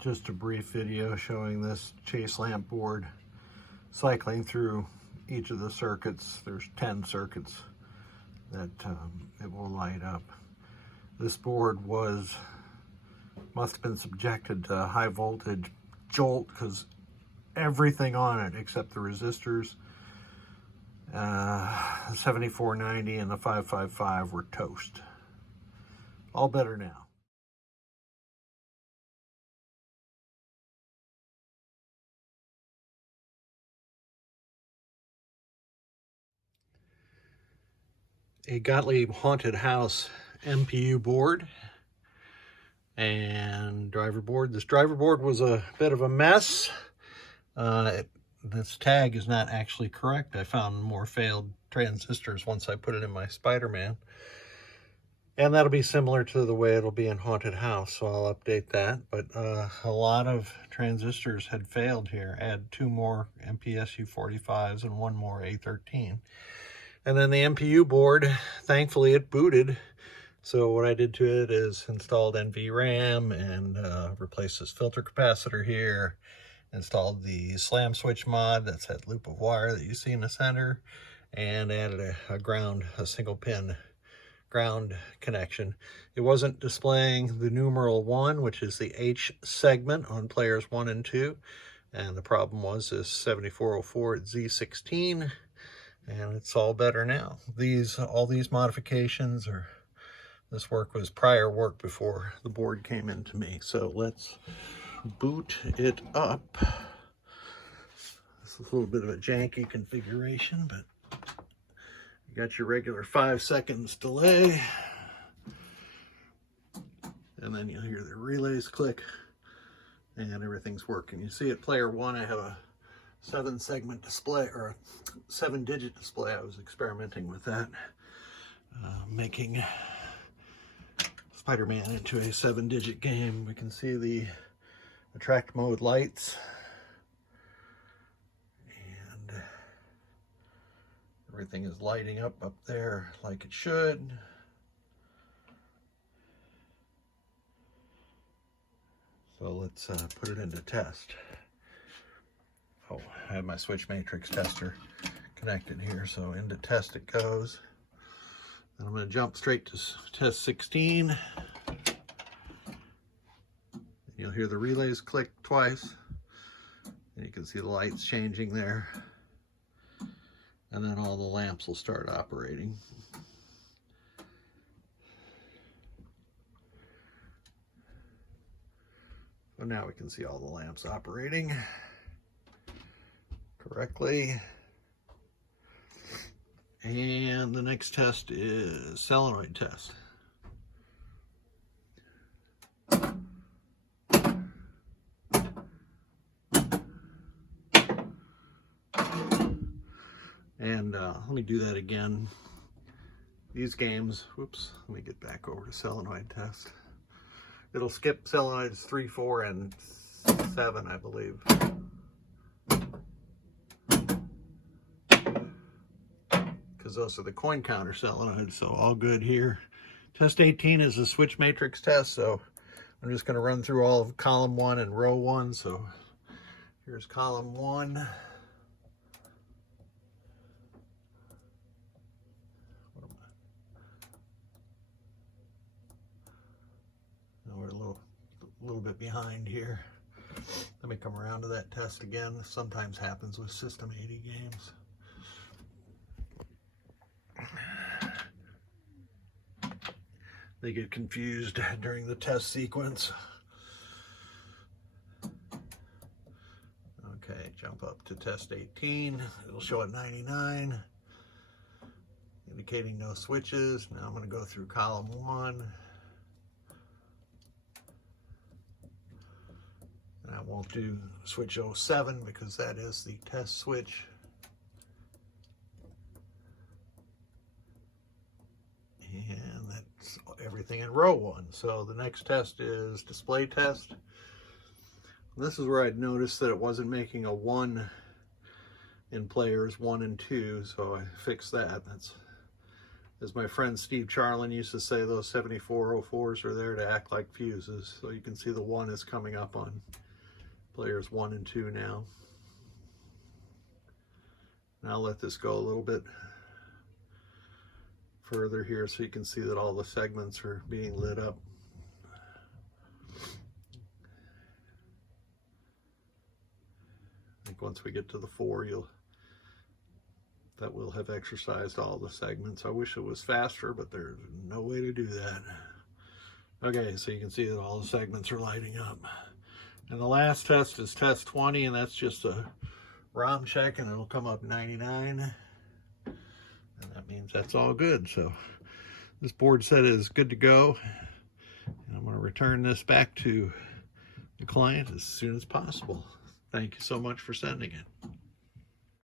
Just a brief video showing this chase lamp board cycling through each of the circuits. There's 10 circuits that it will light up. This board must have been subjected to high voltage jolt because everything on it except the resistors, the 7490 and the 555 were toast. All better now. A Gottlieb Haunted House MPU board and driver board. This driver board was a bit of a mess. This tag is not actually correct. I found more failed transistors once I put it in my Spider-Man. And that'll be similar to the way it'll be in Haunted House, so I'll update that. But a lot of transistors had failed here. Add 2 more MPSU 45s and 1 more A13. And then the MPU board, thankfully it booted. So what I did to it is installed NVRAM and replaced this filter capacitor here. Installed the slam switch mod, that's that loop of wire that you see in the center. And added a single pin ground connection. It wasn't displaying the numeral 1, which is the H segment on players 1 and 2. And the problem was this 7404 at Z16. And it's all better now. All these modifications, this work was prior work before the board came into me. So let's boot it up. This is a little bit of a janky configuration, but you got your regular 5 seconds delay. And then you'll hear the relays click and everything's working. You see at player 1, I have a 7-segment display, or a 7-digit display. I was experimenting with that, making Spider-Man into a 7-digit game. We can see the attract mode lights, and everything is lighting up there like it should. So let's put it into test. Oh, I have my switch matrix tester connected here, so into test it goes. And I'm going to jump straight to test 16. You'll hear the relays click twice, and you can see the lights changing there. And then all the lamps will start operating. So now we can see all the lamps operating correctly. And the next test is solenoid test. And let me do that again. These games, whoops, let me get back over to solenoid test. It'll skip solenoids 3, 4, and 7, I believe. Because those are the coin counter solenoids, so all good here. Test 18 is a switch matrix test, so I'm just going to run through all of column 1 and row 1. So here's column 1. We're a little bit behind here. Let me come around to that test again. This sometimes happens with System 80 games. They get confused during the test sequence. Okay, jump up to test 18. It'll show at 99, indicating no switches. Now I'm going to go through column 1. And I won't do switch 07 because that is the test switch. And that's everything in row 1. So the next test is display test. This is where I'd noticed that it wasn't making a 1 in players 1 and 2, so I fixed that. That's As my friend Steve Charlin used to say, those 7404s are there to act like fuses. So you can see the 1 is coming up on players 1 and 2 now. And I'll let this go a little bit further here so you can see that all the segments are being lit up. I think once we get to the 4, that will have exercised all the segments. I wish it was faster, but there's no way to do that. Okay, so you can see that all the segments are lighting up. And the last test is test 20, and that's just a ROM check, and it'll come up 99. And that means that's all good. So this board set is good to go. And I'm going to return this back to the client as soon as possible. Thank you so much for sending it.